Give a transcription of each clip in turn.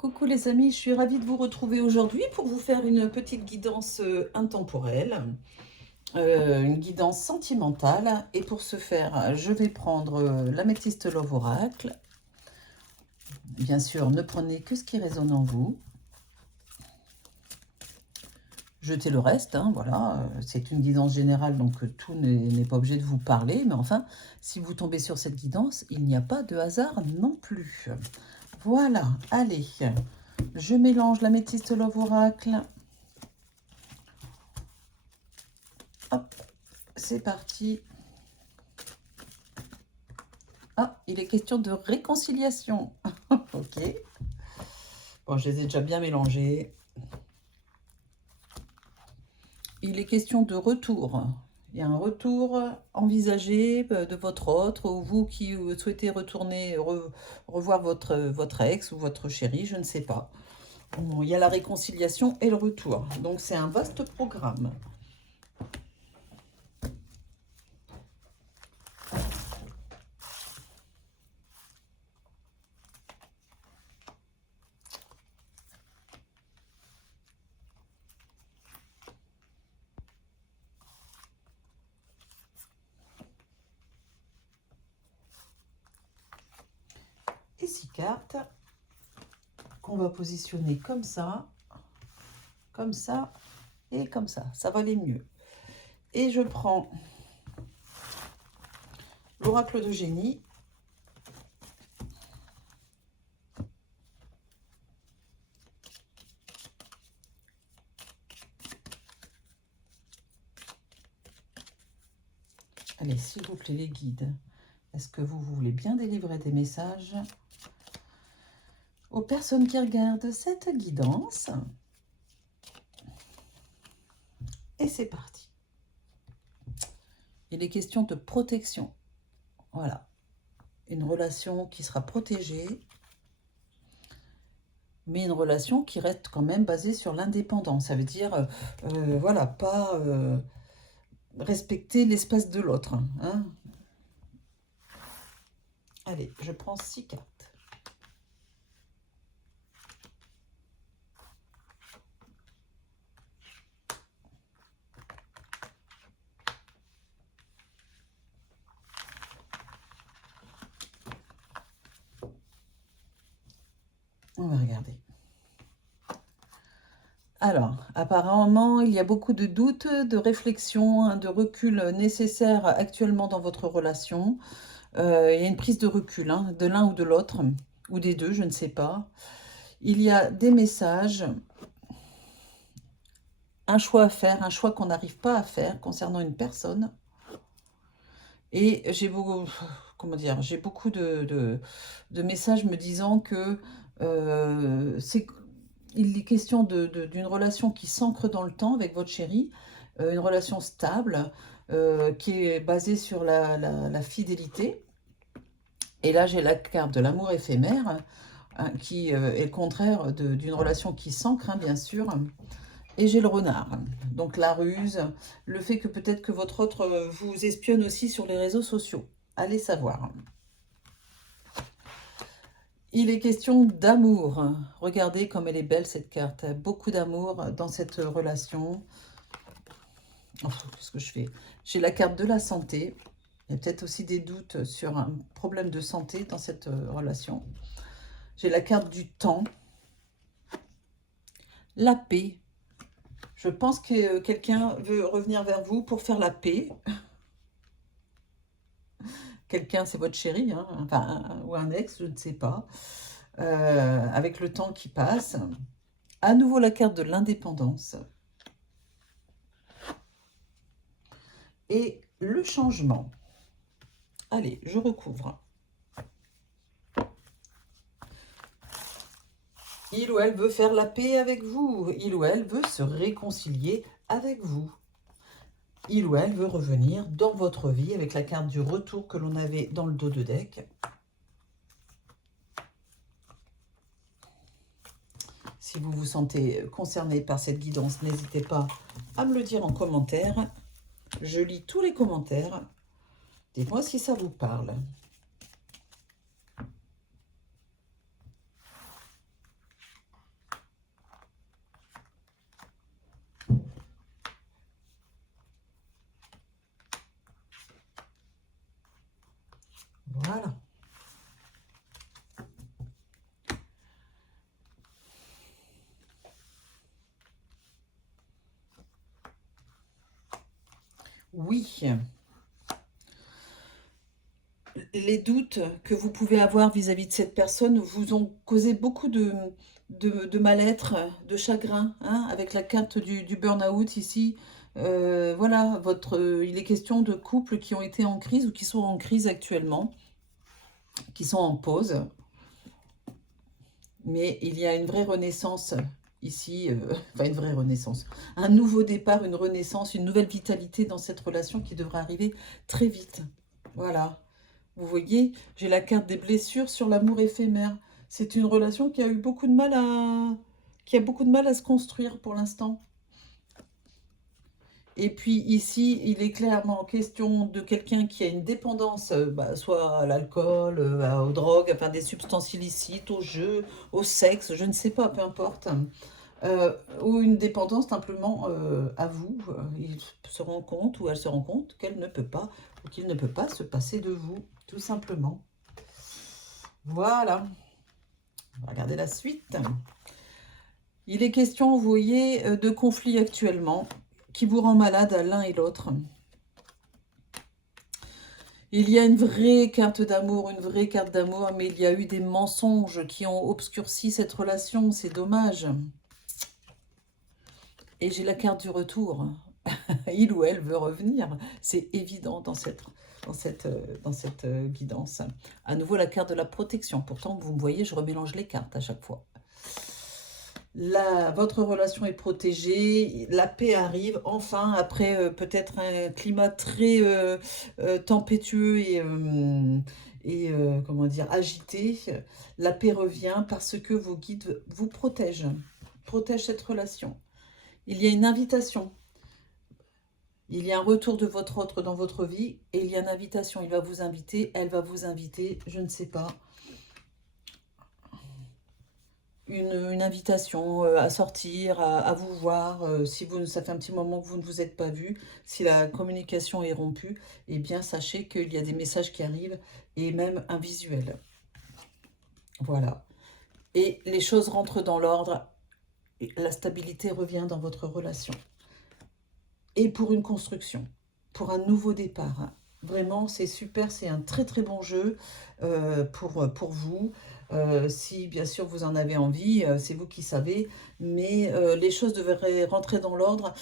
Coucou les amis, je suis ravie de vous retrouver aujourd'hui pour vous faire une petite guidance intemporelle, une guidance sentimentale. Et pour ce faire, je vais prendre l'améthyste Love Oracle. Bien sûr, ne prenez que ce qui résonne en vous. Jetez le reste, hein, voilà. C'est une guidance générale, donc tout n'est pas obligé de vous parler. Mais enfin, si vous tombez sur cette guidance, il n'y a pas de hasard non plus. Voilà, allez. Je mélange l'améthyste Love Oracle. Hop, c'est parti. Ah, il est question de réconciliation. Ok. Bon, je les ai déjà bien mélangés. Il est question de retour. Il y a un retour envisagé de votre autre, ou vous qui souhaitez retourner, revoir votre ex ou votre chéri, je ne sais pas. Bon, il y a la réconciliation et le retour. Donc, c'est un vaste programme. Et 6 cartes qu'on va positionner comme ça et comme ça. Ça va aller mieux. Et je prends l'oracle de génie. Allez, s'il vous plaît, les guides, est-ce que vous voulez bien délivrer des messages aux personnes qui regardent cette guidance? Et c'est parti. Il est question de protection. Voilà. Une relation qui sera protégée, mais une relation qui reste quand même basée sur l'indépendance. Ça veut dire, voilà, pas respecter l'espace de l'autre. Hein. Allez, je prends 6 cartes. On va regarder. Alors, apparemment, il y a beaucoup de doutes, de réflexions, hein, de recul nécessaires actuellement dans votre relation. Il y a une prise de recul, hein, de l'un ou de l'autre, ou des deux, je ne sais pas. Il y a des messages, un choix à faire, un choix qu'on n'arrive pas à faire concernant une personne. Et j'ai beaucoup, comment dire, j'ai beaucoup de messages me disant que il est question d'une relation qui s'ancre dans le temps avec votre chéri, une relation stable, qui est basée sur la fidélité. Et là, j'ai la carte de l'amour éphémère, hein, qui est le contraire d'une relation qui s'ancre, hein, bien sûr. Et j'ai le renard, donc la ruse, le fait que peut-être que votre autre vous espionne aussi sur les réseaux sociaux. Allez savoir. Il est question d'amour. Regardez comme elle est belle cette carte. Beaucoup d'amour dans cette relation. Oh, qu'est-ce que je fais? J'ai la carte de la santé. Il y a peut-être aussi des doutes sur un problème de santé dans cette relation. J'ai la carte du temps. La paix. Je pense que quelqu'un veut revenir vers vous pour faire la paix. Quelqu'un, c'est votre chéri, hein, enfin, ou un ex, je ne sais pas. Avec le temps qui passe. À nouveau, la carte de l'indépendance. Et le changement. Allez, je recouvre. Il ou elle veut faire la paix avec vous. Il ou elle veut se réconcilier avec vous. Il ou elle veut revenir dans votre vie avec la carte du retour que l'on avait dans le dos de deck. Si vous vous sentez concerné par cette guidance, n'hésitez pas à me le dire en commentaire. Je lis tous les commentaires. Dites-moi si ça vous parle. Oui, les doutes que vous pouvez avoir vis-à-vis de cette personne vous ont causé beaucoup de mal-être, de chagrin, hein, avec la carte du burn-out ici. Voilà, il est question de couples qui ont été en crise ou qui sont en crise actuellement, qui sont en pause. Mais il y a une vraie renaissance ici, enfin une vraie renaissance, un nouveau départ, une renaissance, une nouvelle vitalité dans cette relation qui devrait arriver très vite. Voilà. Vous voyez, j'ai la carte des blessures sur l'amour éphémère. C'est une relation qui a eu beaucoup de mal qui a beaucoup de mal à se construire pour l'instant. Et puis ici, il est clairement question de quelqu'un qui a une dépendance, soit à l'alcool, aux drogues, enfin des substances illicites, au jeu, au sexe, je ne sais pas, peu importe. Ou une dépendance simplement à vous. Il se rend compte ou elle se rend compte qu'elle ne peut pas ou qu'il ne peut pas se passer de vous, tout simplement. Voilà. On va regarder la suite. Il est question, vous voyez, de conflits actuellement qui vous rend malade à l'un et l'autre. Il y a une vraie carte d'amour, mais il y a eu des mensonges qui ont obscurci cette relation, c'est dommage. Et j'ai la carte du retour. Il ou elle veut revenir. C'est évident dans cette guidance. À nouveau, la carte de la protection. Pourtant, vous me voyez, je remélange les cartes à chaque fois. Votre relation est protégée, la paix arrive, enfin, après peut-être un climat très tempétueux et comment dire, agité, la paix revient parce que vos guides vous protègent cette relation. Il y a une invitation, il y a un retour de votre autre dans votre vie et il y a une invitation, il va vous inviter, elle va vous inviter, je ne sais pas. Une invitation à sortir, à vous voir. Si ça fait un petit moment que vous ne vous êtes pas vu, si la communication est rompue, eh bien sachez qu'il y a des messages qui arrivent et même un visuel. Voilà. Et les choses rentrent dans l'ordre, la stabilité revient dans votre relation. Et pour une construction, pour un nouveau départ. Vraiment, c'est super, c'est un très très bon jeu pour vous. Si bien sûr vous en avez envie, c'est vous qui savez, mais les choses devraient rentrer dans l'ordre,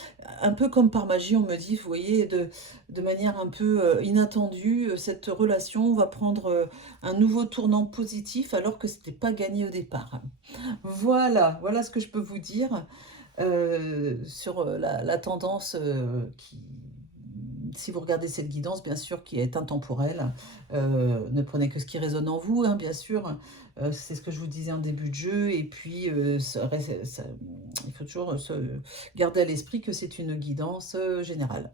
un peu comme par magie, on me dit, vous voyez, de manière un peu inattendue, cette relation va prendre un nouveau tournant positif alors que ce n'était pas gagné au départ. Voilà, voilà ce que je peux vous dire sur la tendance si vous regardez cette guidance, bien sûr, qui est intemporelle, ne prenez que ce qui résonne en vous, hein, bien sûr. C'est ce que je vous disais en début de jeu. Et puis, il faut toujours se garder à l'esprit que c'est une guidance générale.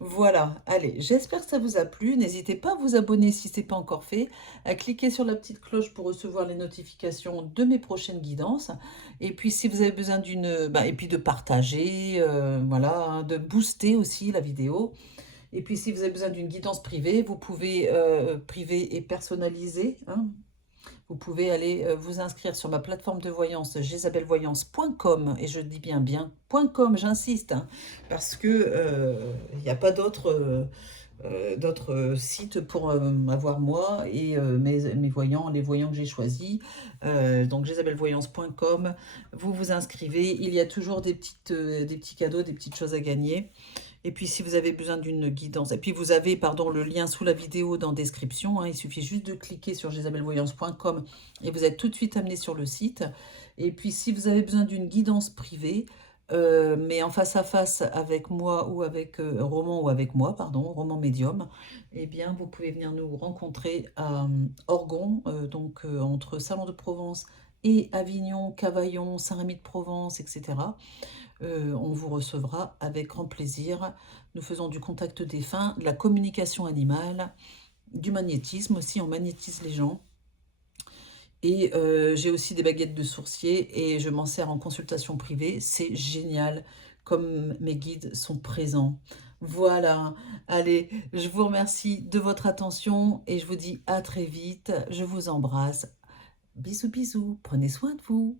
Voilà, allez, j'espère que ça vous a plu. N'hésitez pas à vous abonner si ce n'est pas encore fait, à cliquer sur la petite cloche pour recevoir les notifications de mes prochaines guidances. Et puis, si vous avez besoin et puis de partager, voilà, hein, de booster aussi la vidéo. Et puis, si vous avez besoin d'une guidance privée, vous pouvez, privée et personnalisée, hein, vous pouvez aller vous inscrire sur ma plateforme de voyance jezabelvoyance.com, et je dis bien .com, j'insiste, hein, parce que il n'y a pas d'autres sites pour avoir moi et mes voyants, les voyants que j'ai choisis. Donc jezabelvoyance.com, vous vous inscrivez, il y a toujours des petits cadeaux, des petites choses à gagner. Et puis, si vous avez besoin d'une guidance, et puis vous avez, pardon, le lien sous la vidéo dans la description, hein, il suffit juste de cliquer sur jezabelvoyance.com et vous êtes tout de suite amené sur le site. Et puis, si vous avez besoin d'une guidance privée, mais en face à face avec moi ou avec Roman ou avec moi, pardon, Roman Médium, eh bien, vous pouvez venir nous rencontrer à Orgon, donc entre Salon de Provence et Avignon, Cavaillon, Saint-Rémy-de-Provence, etc. On vous recevra avec grand plaisir. Nous faisons du contact défunt, de la communication animale, du magnétisme aussi, on magnétise les gens. Et j'ai aussi des baguettes de sourcier et je m'en sers en consultation privée. C'est génial comme mes guides sont présents. Voilà, allez, je vous remercie de votre attention et je vous dis à très vite. Je vous embrasse. Bisous, bisous, prenez soin de vous.